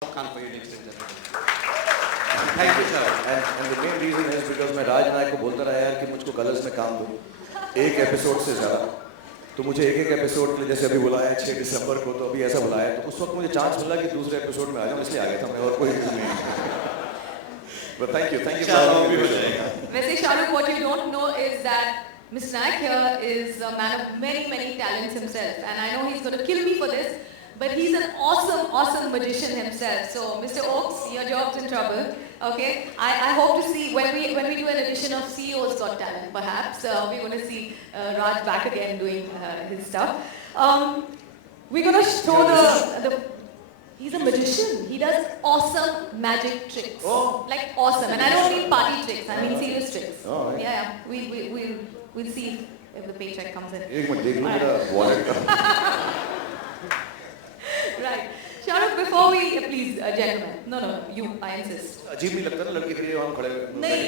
Khan for your next interview. Thank you, sir. And the main reason is because मैं राज नायक को बोलता रहा यार कि मुझको कलर्स में काम दो एक एपिसोड से ज़्यादा तो मुझे एक एपिसोड के लिए जैसे अभी बुलाया 6 दिसंबर को तो अभी ऐसा बुलाया तो उस वक्त मुझे चांस मिला कि दूसरे एपिसोड में आ जाऊँ इसलिए आ गया था मैं और कोई रीज़न नहीं But thank you for having me. वैसे Shahrukh, what you don't know is that Mr. Naik here is a man of many talents himself, and I know he's going to kill me for this, but he's an awesome magician himself. So, Mr. Oaks, your job's in trouble. Okay, I hope to see when we do an edition of CEO's Got Talent, perhaps we're going to see Raj back again doing his stuff. We're going to show the. He's a magician. He does awesome magic tricks. Oh. Like awesome. And I don't mean party tricks. I mean serious tricks. Oh, right. Yeah. We'll see if the paycheck comes in. एक minute देख लो मेरा wallet का Right. Shahrukh, before we please, gentlemen. No, you. I insist. अजीब नहीं लगता ना लड़की खड़ी है वहाँ खड़े नहीं,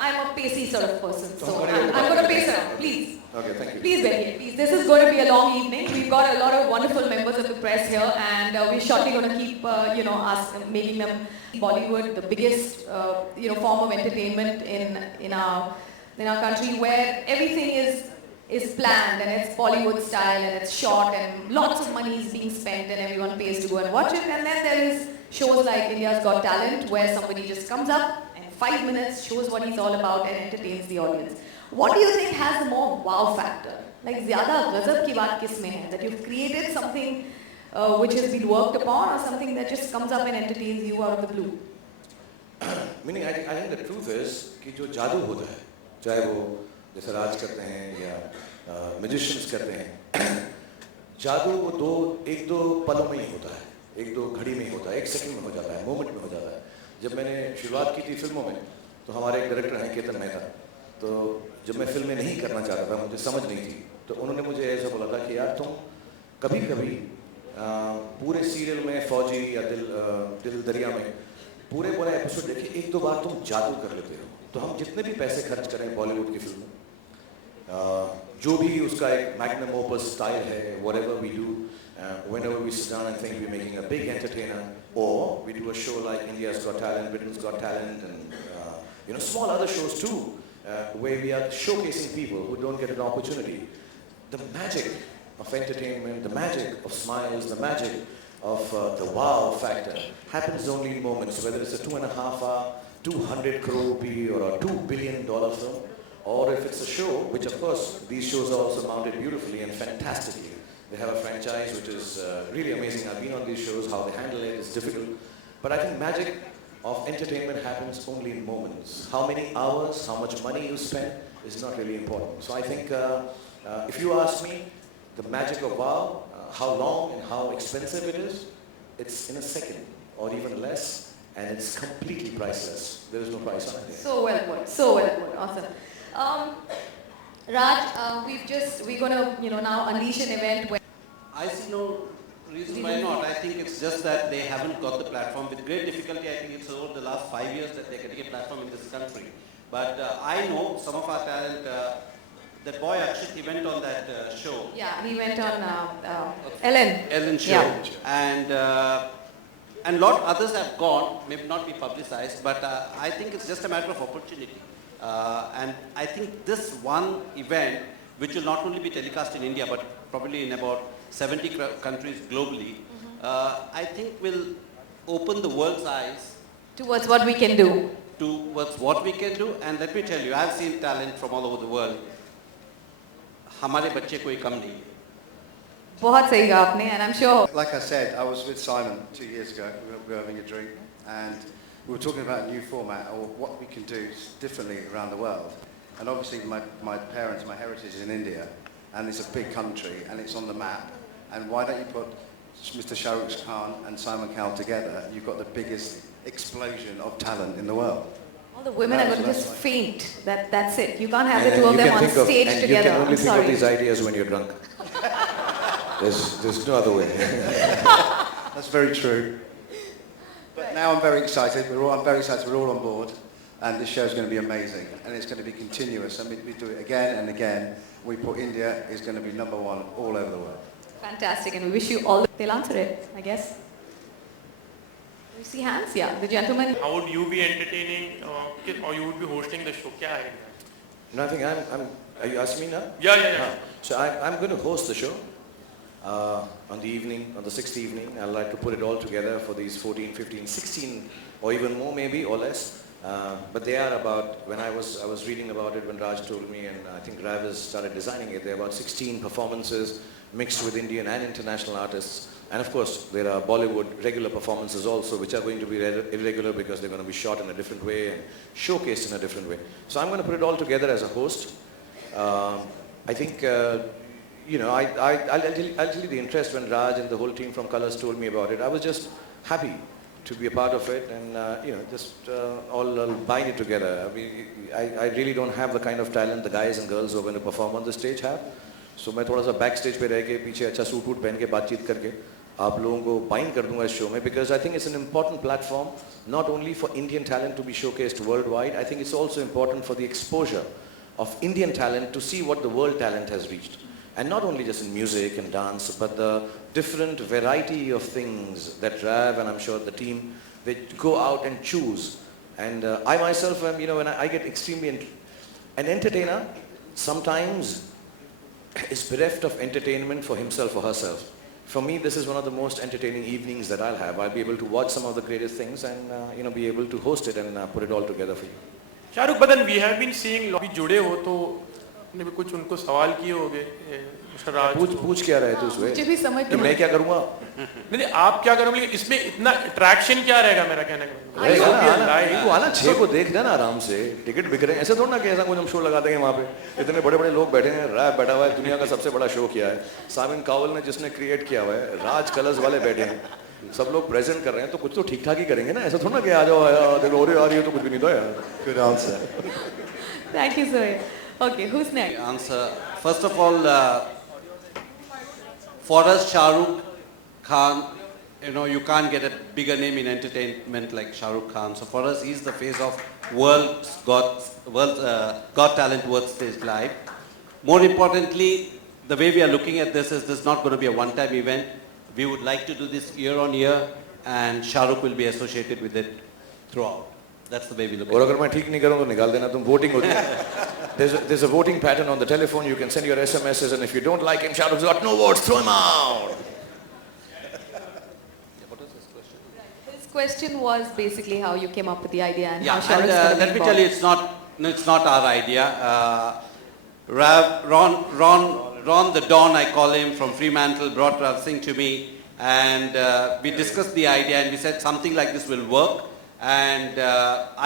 I'm a pacey sort of person, so I'm I'm going to pace her. Please. Okay, thank you. Please, Becky, please. This is going to be a long evening. We've got a lot of wonderful members of the press here, and we're shortly going to keep, making them Bollywood the biggest, form of entertainment in our country, where everything is planned and it's Bollywood style and it's short and lots of money is being spent and everyone pays to go and watch it. And then there is shows like India's Got Talent, where somebody just comes up and in 5 minutes shows what he's all about and entertains the audience. What do you think has the more wow factor? Like ज़्यादा गज़ब की बात किस में है? That you've created something which has been worked upon, or something that just comes up and entertains you out of the blue? Meaning, I think the truth is कि जो जादू होता है, चाहे वो जैसे राज करते हैं या magicians करते हैं, जादू वो एक दो पलों में ही होता है, एक दो घड़ी में ही होता है, एक सेकंड में हो जाता है, मोमेंट में हो जाता है. जब मैंने शुरुआत की थी फिल्मों में, तो हमारे एक डायरेक्टर हैं केतन मेहता, तो जब मैं फिल्में नहीं करना चाहता था, मुझे समझ नहीं थी, तो उन्होंने मुझे ऐसा बोला था कि यार तुम कभी-कभी पूरे सीरियल में फौजी या दिल दरिया में पूरे एपिसोड देखे एक दो बार तुम जादू कर लेते हो. तो हम जितने भी पैसे खर्च करें बॉलीवुड की फिल्म में, जो भी उसका एक मैग्नम ओपस स्टाइल है, whatever we do, whenever we sit down and think we're making a big entertainer, or we do a show like India's Got Talent, Britain's Got Talent, and small other shows too, where we are showcasing people who don't get an opportunity. The magic of entertainment, the magic of smiles, the magic of the wow factor happens only in moments, whether it's a 2.5 hour, 200 crore rupee or a $2 billion film, or if it's a show, which of course these shows are also mounted beautifully and fantastically. They have a franchise which is really amazing. I've been on these shows, how they handle it is difficult. But I think magic of entertainment happens only in moments. How many hours, how much money you spend is not really important. So I think if you ask me, the magic of wow, how long and how expensive it is, it's in a second or even less, and it's completely priceless. There is no price on it. So well put, awesome. Raj, we're going to now unleash an event where I see no reason why not. I think it's just that they haven't got the platform. With great difficulty, I think it's over the last 5 years that they're getting a platform in this country. But I know some of our talent. That boy actually, he went on that show. Yeah, he went on Ellen show. Yeah. And lot others have gone, may not be publicized, but I think it's just a matter of opportunity. And I think this one event, which will not only be telecast in India, but probably in about 70 countries globally, I think will open the world's eyes towards what we can do. Towards what we can do. And let me tell you, I've seen talent from all over the world. हमारे बच्चे कोई कम नहीं है. बहुत सही कहा आपने, and I'm sure. Like I said, I was with Simon 2 years ago. We were having a drink, and we were talking about a new format or what we can do differently around the world. And obviously, my parents, my heritage is in India, and it's a big country, and it's on the map. And why don't you put Mr. Shahrukh Khan and Simon Cowell together? You've got the biggest explosion of talent in the world. All the women are going to just faint. That's it. You can't have the two of them on stage together. You can only I'm think sorry. of these ideas when you're drunk. There's no other way. That's very true. But now I'm very excited. I'm very excited. We're all on board, and this show's going to be amazing, and it's going to be continuous. I mean, we do it again and again. We put India is going to be number one all over the world. Fantastic, and we wish you all. They'll answer it, I guess. You see hands? Yeah, the gentleman. How would you be entertaining or you would be hosting the show? क्या है? No, I think are you asking me now? Yeah. So I'm going to host the show on the evening, on the 6th evening. I'd like to put it all together for these 14, 15, 16 or even more maybe or less. But they are about, when I was reading about it when Raj told me, and I think Rav has started designing it, there are about 16 performances mixed with Indian and international artists. And of course, there are Bollywood regular performances also, which are going to be irregular because they're going to be shot in a different way and showcased in a different way. So I'm going to put it all together as a host. I think, I'll tell you the interest when Raj and the whole team from Colors told me about it. I was just happy to be a part of it and, all bind it together. I mean, I really don't have the kind of talent the guys and girls who are going to perform on the stage have. So मैं थोड़ा सा back stage पे रह के पीछे अच्छा suit वूट पहन के बातचीत करके आप लोगों को बाइंड कर दूंगा इस शो में because I think it's an important platform not only for Indian talent to be showcased worldwide. I think it's also important for the exposure of Indian talent to see what the world talent has reached. And not only just in music and dance, but the different variety of things that Rav and I'm sure the team, they go out and choose. And I myself am, when I get extremely... An entertainer sometimes is bereft of entertainment for himself or herself. For me, this is one of the most entertaining evenings that I'll have. I'll be able to watch some of the greatest things and, be able to host it and put it all together for you. Shahrukh, but then we have been seeing अभी जुड़े हो तो ने भी कुछ उनको सवाल किए होंगे मिस्टर राज पूछ क्या रहे थे उसमें मुझे भी समझ कि मैं क्या करूँगा नहीं आप क्या करोगे इसमें इतना अट्रैक्शन क्या रहेगा मेरा कहने का तू आना 6 को देख जाना आराम से टिकट बिक रहे हैं ऐसे थोड़ा ना कि ऐसा कुछ हम शो लगा देंगे वहाँ पे इतने बड़े बड़े लोग बैठे हैं रैप बैठा हुआ है दुनिया का सबसे बड़ा शो किया है सामिन कावल ने जिसने क्रिएट किया हुआ है राज कलर्स वाले बैठे हैं सब लोग प्रेजेंट कर रहे हैं तो कुछ तो ठीक ठाक ही करेंगे ना ऐसा थोड़ा ना कि आ जाओ देखो और आ रही है तो कुछ भी नहीं था यार Good answer. Thank you, sir. Okay, who's next? Answer. First of all, for us, Shah Rukh Khan, you can't get a bigger name in entertainment like Shah Rukh Khan. So for us, he's the face of World's Got Talent World Stage Live. More importantly, the way we are looking at this is this is not going to be a one-time event. We would like to do this year on year, and Shah Rukh will be associated with it throughout. That's the way we look at it. और अगर मैं ठीक नहीं करूँ तो निकाल देना तुम voting होती है. There's a voting pattern on the telephone. You can send your SMSs, and if you don't like him, Shah Rukh's got no votes. Throw him out. His question was basically how you came up with the idea and Yeah, how Shah and Rukh's going to be let me tell you, it's not our idea. Ron the Don, I call him, from Fremantle, brought Rav Singh to me, and we discussed the idea, and we said something like this will work, and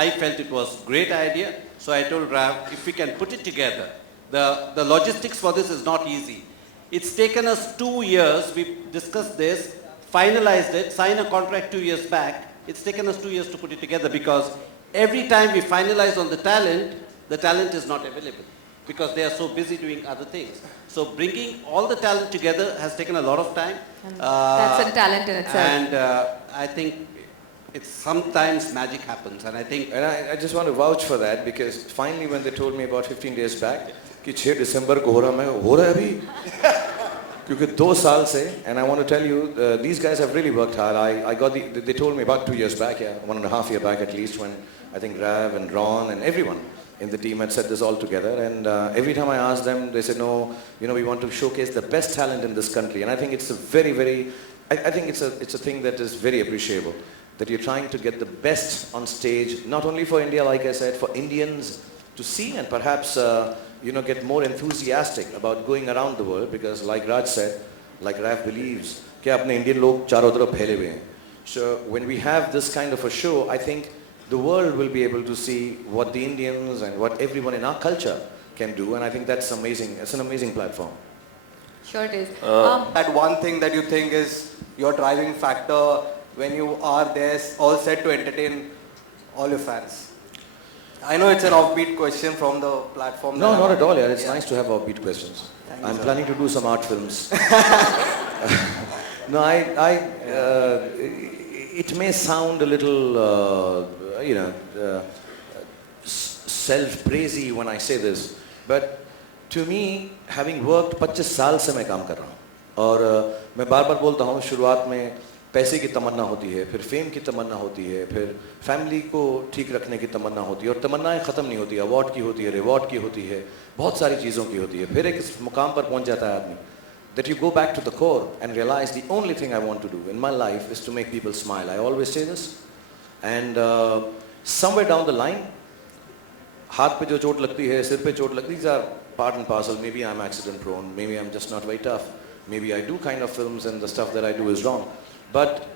I felt it was a great idea, so I told Rav, if we can put it together, the logistics for this is not easy. It's taken us 2 years, we discussed this, finalized it, signed a contract 2 years back. It's taken us 2 years to put it together because every time we finalize on the talent is not available because they are so busy doing other things. So bringing all the talent together has taken a lot of time. And that's a talent in itself. And I think it's sometimes magic happens. And I think... And I just want to vouch for that because finally when they told me about 15 days back कि 6 December को हो रहा है अभी क्योंकि 2 साल से, and I want to tell you, these guys have really worked hard. They told me about 2 years back, 1.5 years back at least, when I think Rav and Ron and everyone in the team had set this all together. And every time I asked them, they said, no, we want to showcase the best talent in this country. And I think it's a very, very, I think it's a thing that is very appreciable, that you're trying to get the best on stage, not only for India, like I said, for Indians to see and perhaps get more enthusiastic about going around the world because like Raj said, like Raf believes, कि अपने Indian लोग चारों तरफ फैले हुए हैं. So when we have this kind of a show, I think the world will be able to see what the Indians and what everyone in our culture can do, and I think that's amazing. It's an amazing platform. Sure it is. That one thing that you think is your driving factor when you are there all set to entertain all your fans? I know it's an offbeat question from the platform. No, not at all. Yeah. It's nice to have offbeat questions. I'm planning to do some art films. No, it may sound a little, self-praisey when I say this, but to me, having worked 25 साल से मैं काम कर रहा हूँ और मैं बार-बार बोलता हूँ शुरुआत में पैसे की तमन्ना होती है, फिर फेम की तमन्ना होती है, फिर फैमिली को ठीक रखने की तमन्ना होती है, और तमन्नाएं ख़त्म नहीं होती, अवार्ड की होती है, रिवॉर्ड की होती है, बहुत सारी चीज़ों की होती है। फिर एक मुकाम पर पहुंच जाता है आदमी, that you go back to the core and realize the only thing I want to do in my life is to make people smile. I always say this. And somewhere down the line, हाथ पे जो चोट लगती है, सिर पे चोट लगती है, these are part and parcel. Maybe I'm accident prone, maybe I'm just not very tough, maybe I do kind of films and the stuff that I do is wrong. But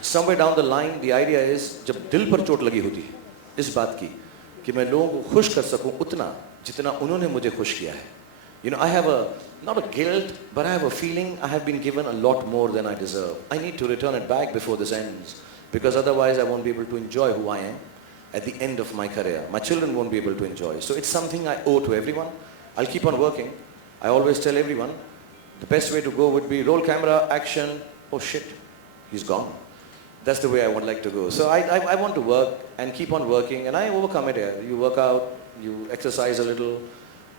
somewhere down the line, the idea is जब दिल पर चोट लगी होती है इस बात की कि मैं लोगों को खुश कर सकूं उतना जितना उन्होंने मुझे खुश किया है. You know, I have not a guilt, but I have a feeling I have been given a lot more than I deserve. I need to return it back before this ends, because otherwise I won't be able to enjoy who I am at the end of my career. My children won't be able to enjoy. So it's something I owe to everyone. I'll keep on working. I always tell everyone, the best way to go would be roll camera, action, oh shit, he's gone. That's the way I would like to go. So I want to work and keep on working, and I overcome it here. You work out, you exercise a little,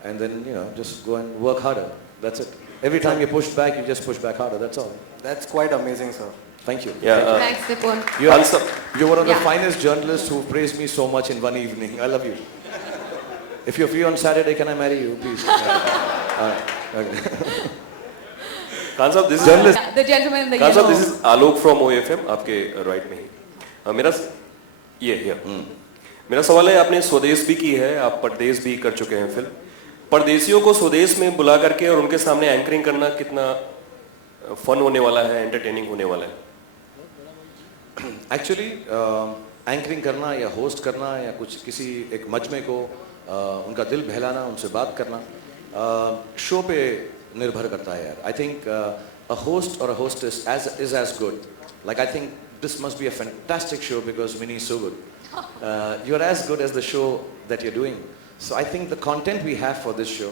and then, you know, just go and work harder. That's it. Every time you push back, you just push back harder. That's all. That's quite amazing, sir. Thank you. Yeah, Thanks, Nipun. You're one of the Yeah. finest journalists who praised me so much in one evening. I love you. If you're free on Saturday, can I marry you, please? All right. Okay. Khan साहब this Journalist. Yeah, the gentleman in the Khan साहब yellow. This is Alok from OFM, आपके right में ही. मेरा ये मेरा सवाल है, आपने स्वदेश भी की है, आप परदेश भी कर चुके हैं फिल्म. परदेशियों को स्वदेश में बुला करके और उनके सामने एंकरिंग करना कितना फन होने वाला है, एंटरटेनिंग होने वाला है? एक्चुअली एंकरिंग करना या होस्ट करना या कुछ किसी एक मजमे को उनका दिल बहलाना, उनसे बात करना शो पे निर्भर करता है यार. I think a host or a hostess is as good. Like I think this must be a fantastic show because Minnie is so good. You are as good as the show that you're doing. So I think the content we have for this show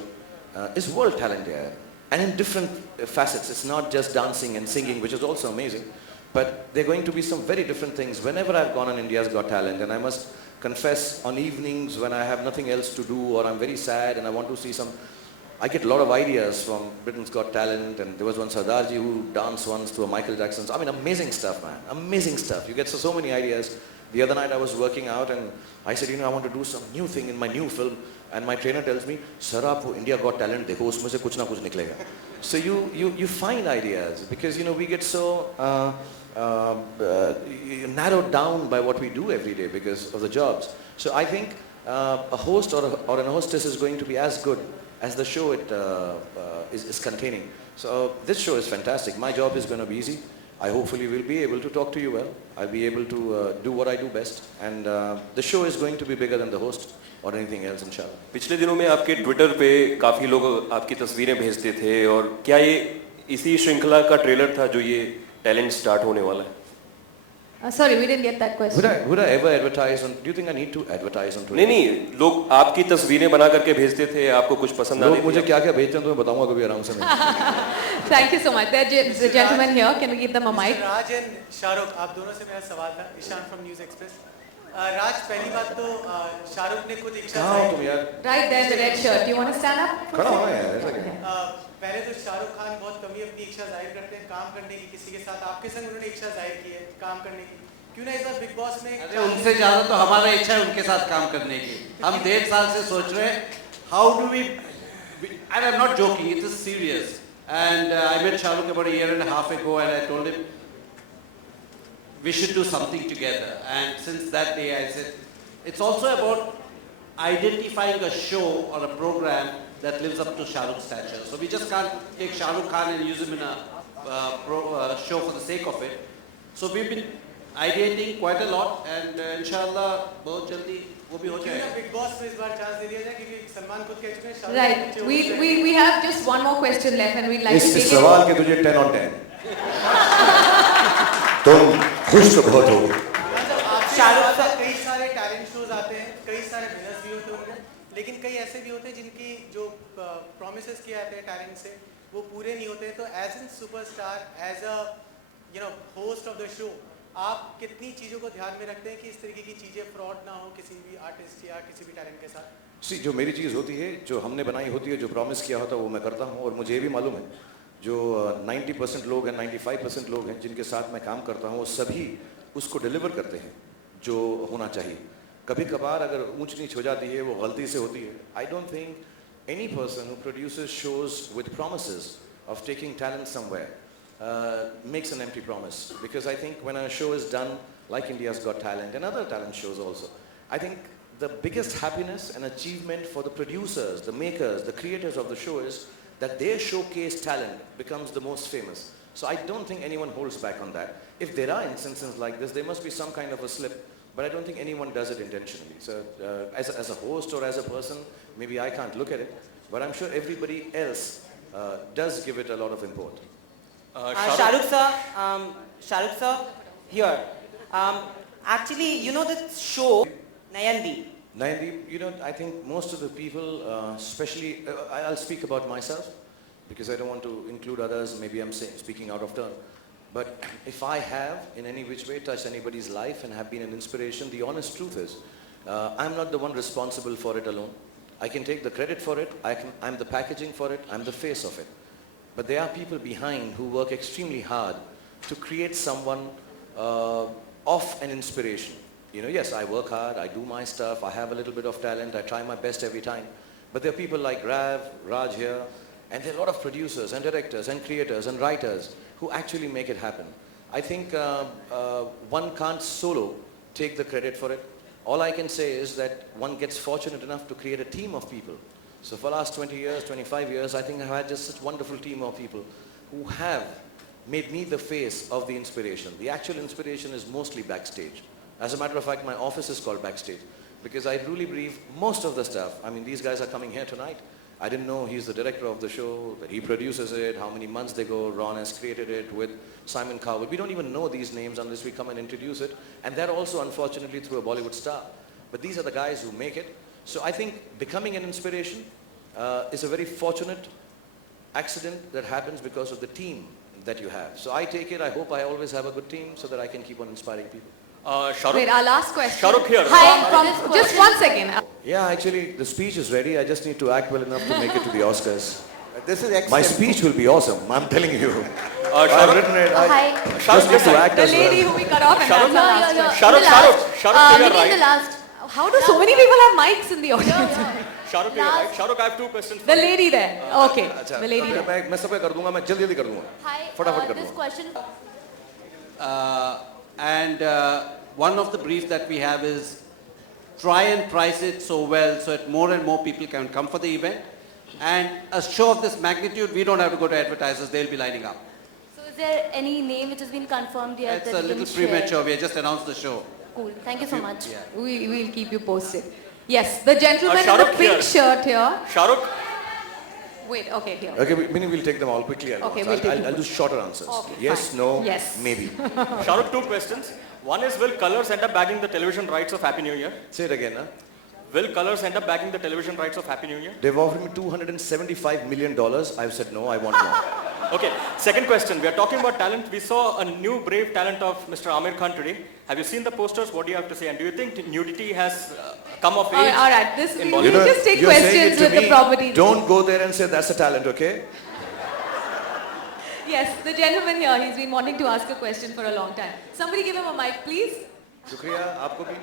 is world talent here, and in different facets. It's not just dancing and singing, which is also amazing, but there are going to be some very different things. Whenever I've gone on India's Got Talent, and I must confess, on evenings when I have nothing else to do or I'm very sad and I want to see some, I get a lot of ideas from Britain's Got Talent, and there was one Sardarji who danced once to a Michael Jackson. I mean, amazing stuff, man. Amazing stuff. You get so many ideas. The other night I was working out and I said, you know, I want to do some new thing in my new film. And my trainer tells me, sir, aap wo India Got Talent dekho, usme se kuch na kuch niklega. So you find ideas because, you know, we get so narrowed down by what we do every day because of the jobs. So I think a host or an hostess is going to be as good as the show it is containing. So this show is fantastic. My job is going to be easy. I hopefully will be able to talk to you well. I'll be able to do what I do best. And the show is going to be bigger than the host or anything else, inshallah. पिछले दिनों में आपके Twitter पे काफी लोग आपकी तस्वीरें भेजते थे, और क्या ये इसी श्रृंखला का ट्रेलर था जो ये टैलेंट स्टार्ट होने वाला है? Sorry, we didn't get that question. Would I ever advertise on? Do you think I need to advertise on Twitter? नहीं, लोग आपकी तस्वीरें बना करके भेजते थे, आपको कुछ पसंद आ लोग रही मुझे थी? क्या क्या भेजते हैं तो मैं बताऊंगा कभी आराम से. Thank you so much. There's a gentleman here. Can we give them a mic? Mr. Raj and Shahrukh, आप दोनों से मेरा सवाल था. Ishan from News Express. राज, पहली बात तो शाहरुख ने खुद इच्छा कहाँ हो तुम जाहिर यार? Right there, the red shirt. Do you want to stand up? खड़ा होना यार, ऐसा क्या? पहले तो शाहरुख खान बहुत कम ही अपनी इच्छा जाहिर करते हैं काम करने की किसी के साथ. आपके संग उन्होंने इच्छा जाहिर की है काम करने की. क्यों ना इस बार बिग बॉस में अरे उनसे ज्यादा तो हमारा इच्छा है उनके साथ काम करने की. हम 1.5 साल से सोच रहे हैं how do we, and I'm not joking, it is serious. And I met Shahrukh about a year and a half ago and I told him we should do something together. And since that day I said it's also about identifying a show or a program that lives up to Shahrukh's stature. So we just can't take Shahrukh Khan and use him in a show for the sake of it. So we've been ideating quite a lot and inshallah बहुत जल्दी वो भी हो क्यों ना जाएगा. Big boss में इस बार चांस दे दिया जाए क्योंकि सलमान खुद कह चुके हैं शाहरुख Right. के बच्चे We have just one more question left and we'd like to इस take it. सवाल के तुझे 10 on 10. तुम खुश तो बहुत हो. शाहरुख का कई सारे टैलेंट शोज आते हैं, कई सारे विनर्स भी होते होंगे, लेकिन कई ऐसे भी होते हैं जिनकी जो प्रॉमिसेस किए जाते हैं टैलेंट से वो पूरे नहीं होते. तो as an superstar, as a host of the show, आप कितनी चीज़ों को ध्यान में रखते हैं कि इस तरीके की चीज़ें फ्रॉड ना हो किसी भी आर्टिस्ट या किसी भी टैलेंट के साथ? सी जो मेरी चीज़ होती है, जो हमने बनाई होती है, जो प्रॉमिस किया होता है वो मैं करता हूँ. और मुझे ये भी मालूम है जो 90% लोग हैं, 95% लोग हैं जिनके साथ मैं काम करता हूँ, वो सभी उसको डिलीवर करते हैं जो होना चाहिए. कभी कभार अगर ऊंच नीच हो जाती है, वो गलती से होती है. I don't think any person who produces shows with promises of taking talent somewhere makes an empty promise, because I think when a show is done like India's Got Talent and other talent shows also, I think the biggest happiness and achievement for the producers, the makers, the creators of the show is that their showcase talent becomes the most famous. So I don't think anyone holds back on that. If there are instances like this, there must be some kind of a slip, but I don't think anyone does it intentionally. So as a host or as a person, maybe I can't look at it, but I'm sure everybody else does give it a lot of import. Shahrukh sir, here. Actually, you know the show Nayandeep. Nayandeep, you know, I think most of the people, especially, I'll speak about myself because I don't want to include others. Maybe I'm speaking out of turn. But if I have in any which way touched anybody's life and have been an inspiration, the honest truth is, I'm not the one responsible for it alone. I can take the credit for it. I'm the packaging for it. I'm the face of it. But there are people behind who work extremely hard to create someone of an inspiration. You know, yes, I work hard, I do my stuff, I have a little bit of talent, I try my best every time. But there are people like Raj here, and there are a lot of producers and directors and creators and writers who actually make it happen. I think one can't solo take the credit for it. All I can say is that one gets fortunate enough to create a team of people. So for the last 20 years, 25 years, I think I've had just such a wonderful team of people who have made me the face of the inspiration. The actual inspiration is mostly backstage. As a matter of fact, my office is called Backstage because I truly believe most of the stuff, I mean, these guys are coming here tonight. I didn't know he's the director of the show, that he produces it, how many months they go. Ron has created it with Simon Cowell. We don't even know these names unless we come and introduce it. And that also, unfortunately, through a Bollywood star. But these are the guys who make it. So I think becoming an inspiration is a very fortunate accident that happens because of the team that you have. So I take it, I hope I always have a good team so that I can keep on inspiring people. Shahrukh. Wait, our last question. Shahrukh here. Hi, just 1 second. Yeah, actually, the speech is ready. I just need to act well enough to make it to the Oscars. This is excellent. My speech will be awesome, I'm telling you. I've Shahrukh. written it. I Hi. just need to act The as lady well. who we cut off and Shahrukh. that's our last No, question. Shahrukh, to your maybe in the right. last. How do so many people have mics in the audience? Shahrukh, to your right. Shahrukh, I have two questions. The lady there. Okay, अच्छा, the lady there. मैं सब कर दूंगा, मैं जल्दी कर दूंगा. Hi. फटाफट कर This दूंगा. question. And one of the briefs that we have is try and price it so well so that more and more people can come for the event. And a show of this magnitude, we don't have to go to advertisers, they'll be lining up. So is there any name which has been confirmed yet? It's that a you little can share? premature, we have just announced the show. Cool. Thank you so much. Yeah. We'll keep you posted. Yes, the gentleman in the Shahrukh pink here. shirt here. Shahrukh, Wait, okay, here. Okay, meaning we'll take them all quickly. Okay, we'll take them I'll do shorter answers. Okay, Yes, fine. no, Yes. maybe. Shahrukh, two questions. One is, will Colors end up bagging the television rights of Happy New Year? Say it again, huh? Will Colors end up bagging the television rights of Happy New Year? They've offered me $275 million. I've said no, I want more. Okay, second question. We are talking about talent. We saw a new brave talent of Mr. Amir Khan today. Have you seen the posters? What do you have to say? And do you think nudity has come of age? All right, this in we'll Bollywood? just take you're saying questions it to with the me. property. Don't go there and say that's a talent, okay? Yes, the gentleman here, he's been wanting to ask a question for a long time. Somebody give him a mic, please. Shukriya, aapko bhi.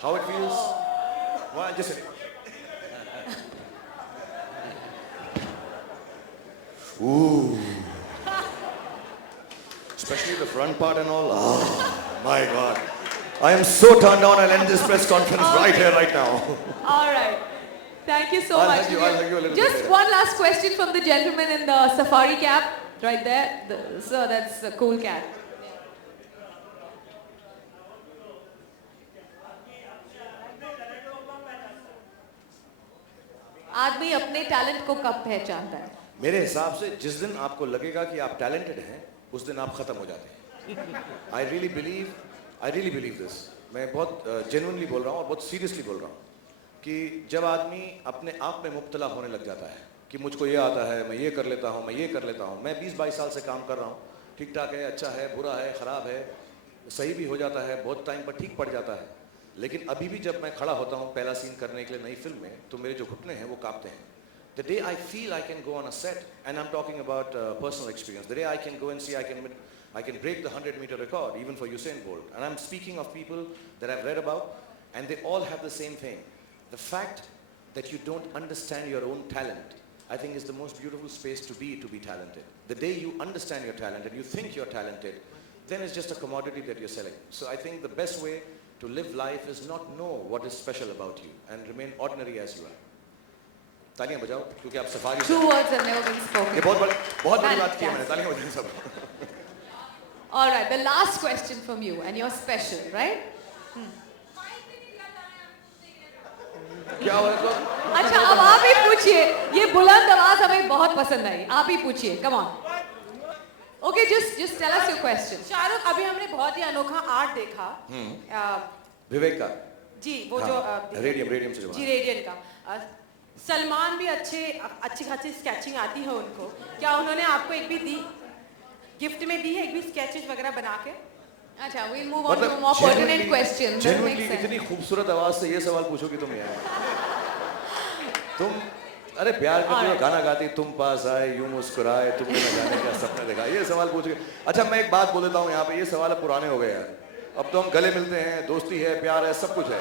How it feels? Well, just a second. Ooh. Especially the front part and all. Oh, my God. I am so turned on. I'll end this press conference right here, right now. All right. Thank you so I'll much. hug you a little bit Just later. one last question from the gentleman in the safari cap, right there. So that's a cool cap. आदमी अपने talent को कब पहचानता है? मेरे हिसाब से जिस दिन आपको लगेगा कि आप टैलेंटेड हैं, उस दिन आप खत्म हो जाते हैं. I really believe this. मैं बहुत genuinely बोल रहा हूँ और बहुत seriously बोल रहा हूँ कि जब आदमी अपने आप में मुब्तला होने लग जाता है कि मुझको ये आता है, मैं ये कर लेता हूँ, मैं ये कर लेता हूँ. मैं 20-22 साल से काम कर रहा हूँ. ठीक ठाक है, अच्छा है, बुरा है, ख़राब है, सही भी हो जाता है, बहुत टाइम पर ठीक पड़ जाता है. लेकिन अभी भी जब मैं खड़ा होता हूँ पहला सीन करने के लिए नई फिल्म में, तो मेरे जो घुटने हैं वो कांपते हैं. The day I feel I can go on a set, and I'm talking about personal experience, the day I can go and see I can break the 100-meter record, even for Usain Bolt. And I'm speaking of people that I've read about, and they all have the same thing. The fact that you don't understand your own talent, I think is the most beautiful space to be talented. The day you understand your talent and you think you're talented, then it's just a commodity that you're selling. So I think the best way to live life is not know what is special about you and remain ordinary as you are. तालियां बजाओ क्योंकि आप safari True words have never been spoken. ये बहुत बड़ी बात की है मैंने. तालियां बजाएं सब. All right, the last question from you, and you're special, right? क्या हुआ तो? अच्छा, अब आप ही पूछिए. ये बुलंद आवाज हमें बहुत पसंद आई. आप ही पूछिए. Come on. Okay, just tell us your question. Shahrukh, अभी हमने बहुत ही अनोखा आर्ट देखा. विवेक का. जी, वो हाँ, जो रेडियम से जो जी रेडियन का. सलमान भी अच्छी खासी स्केचिंग आती है उनको. क्या उन्होंने आपको एक भी दी, गिफ्ट में दी है एक भी स्केचेस वगैरह बना के? अच्छा, we'll move on to more pertinent questions. That makes sense. इतनी खूबसूरत आवाज से ये सवाल पूछोगी तुम यार. तुम अरे प्यार करती हो, गाना गाती, तुम पास आए यूं मुस्कुराए, तुमने न जाने क्या सपना देखा, ये सवाल पूछोगे. अच्छा मैं एक बात बोल देता हूँ यहाँ पे, ये सवाल पुराने हो गए यार. अब तो हम गले मिलते हैं, दोस्ती है, प्यार है, सब कुछ है.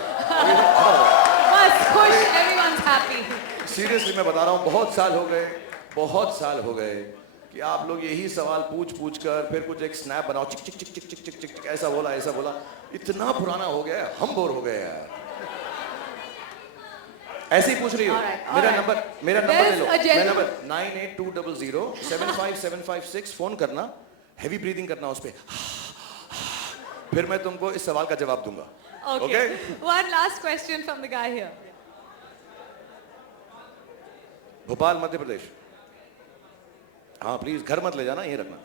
बस खुश, everyone's happy. सीरियसली मैं बता रहा हूँ, बहुत साल हो गए कि आप लोग यही सवाल पूछ कर फिर कुछ एक स्नैप बनाओ, चिक चिक चिक चिक चिक चिक चिक चिक, ऐसा बोला. इतना पुराना हो गया, हम बोर हो गए यार. ऐसे ही पूछ रही हो. मेरा नंबर ले लो. मेरा नंबर 9820075756. फोन करना, हैवी ब्रीदिंग करना उस पे, फिर मैं तुमको इस सवाल का जवाब दूंगा. Okay. One last question from the guy here. Bhopal Madhya Pradesh. हाँ प्लीज घर मत ले जाना, ये रखना.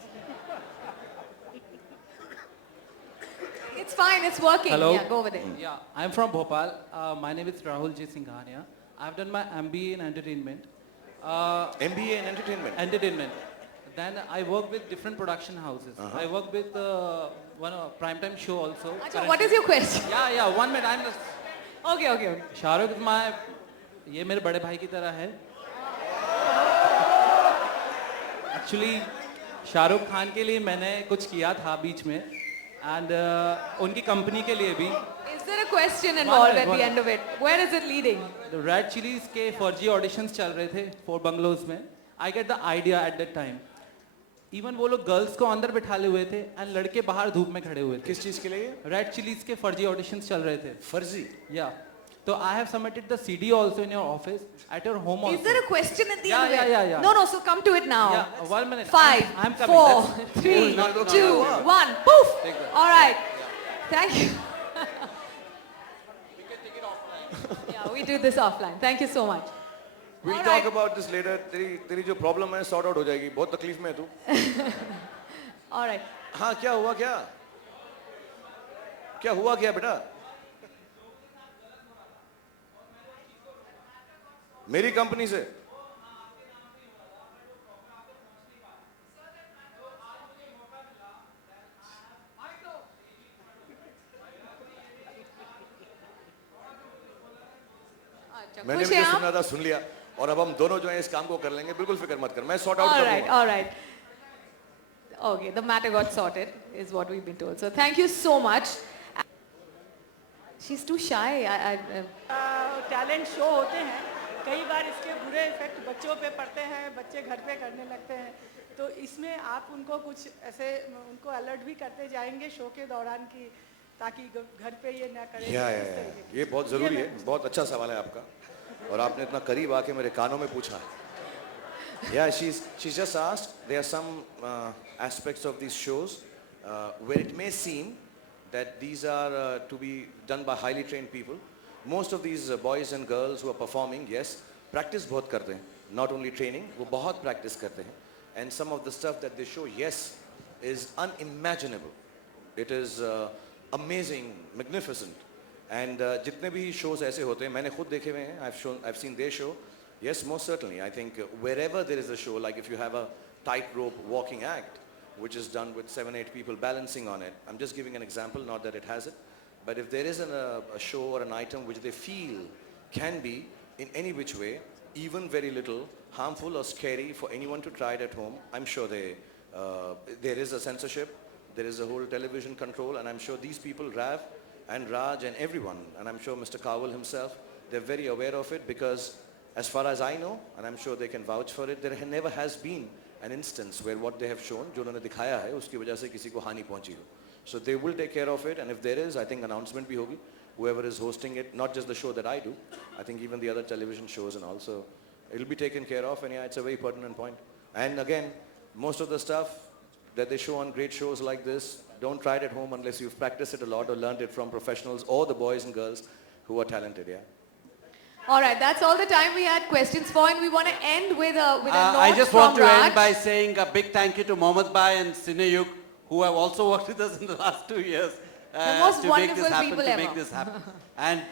It's fine, it's working. Hello. Yeah, go over there. Yeah, I'm from Bhopal. My name is Rahul J. Singhania. I've done my MBA in entertainment. MBA in entertainment. Entertainment. Then I work with different production houses. I work with one primetime show also. Achha, what is your question? Yeah. 1 minute. I'm just. Okay. Shahrukh is my, ये मेरे बड़े भाई की तरह है. Actually, Shahrukh Khan के लिए मैंने कुछ किया था बीच में, and उनकी कंपनी के लिए भी. Is there a question involved at the end of it? Where is it leading? The Red Chillies के फर्जी ऑडिशंस चल रहे थे 4 बंगलोज में. I get the idea at that time. Even वो लोग गर्ल्स को अंदर बिठाले हुए थे and लड़के बाहर धूप में खड़े हुए थे. किस चीज के लिए? रेड चिलीज के फर्जी ऑडिशंस चल रहे थे. फर्जी? Yeah. So I have submitted the CD also in your office, at your home also. Is there a question at the end of it? Yeah. No, so come to it now. Yeah, 1 minute. 5, I'm coming. 4, 3, 2, 1, poof! All right. Thank you. Yeah, we do this offline. Thank you so much. We'll All talk right. about this later. तेरी जो problem है sort out हो जाएगी. बहुत तकलीफ में है तू. All right. हाँ क्या हुआ क्या बेटा? मेरी कंपनी से. मैंने भी जो सुना था सुन लिया, और अब हम दोनों जो है इस काम को कर लेंगे. बिल्कुल फिक्र मत कर, मैं सॉर्ट आउट कर दूंगा. All right. Okay, the matter got sorted, is what we've been told. So thank you so much. She's too shy. Talent show होते हैं, कई बार इसके बुरे इफेक्ट बच्चों पे पड़ते हैं, बच्चे घर पे करने लगते हैं. तो इसमें आप उनको कुछ ऐसे उनको अलर्ट भी करते जाएंगे शो के दौरान की, ताकि घर पे ये ना करें. ये बहुत जरूरी है. बहुत अच्छा सवाल है आपका, और आपने इतना करीब आके मेरे कानों में पूछा. Yeah, she's just asked. There are some aspects of these shows where it may seem that these are to be done by highly trained people. Most of these boys and girls who are performing, yes, practice बहुत करते हैं. Not only training, वो बहुत practice करते हैं. And some of the stuff that they show, yes, is unimaginable. It is amazing, magnificent. And जितने भी shows ऐसे होते हैं, मैंने खुद देखे हुए हैं. I've seen their show. Yes, most certainly. I think wherever there is a show, like if you have a tightrope walking act, which is done with 7-8 people balancing on it. I'm just giving an example, not that it has it. But if there is a show or an item which they feel can be in any which way, even very little, harmful or scary for anyone to try it at home, I'm sure there is a censorship, there is a whole television control, and I'm sure these people, Rav and Raj and everyone, and I'm sure Mr. Kawal himself, they're very aware of it, because as far as I know, and I'm sure they can vouch for it, there never has been an instance where what they have shown, जो उन्होंने दिखाया है, उसकी वजह से किसी को हानि पहुंची हो. So they will take care of it, and if there is, I think announcement भी होगी. Whoever is hosting it, not just the show that I do, I think even the other television shows and also, it'll be taken care of, and yeah, it's a very pertinent point. And again, most of the stuff that they show on great shows like this, don't try it at home unless you've practiced it a lot or learned it from professionals or the boys and girls who are talented, yeah. All right, that's all the time we had questions for, and we want to end with a note I just from want to Raj. end by saying a big thank you to Mohammed Bhai and Cineyuk, who have also worked with us in the last 2 years The most to make this wonderful happen, people to ever. make this happen. And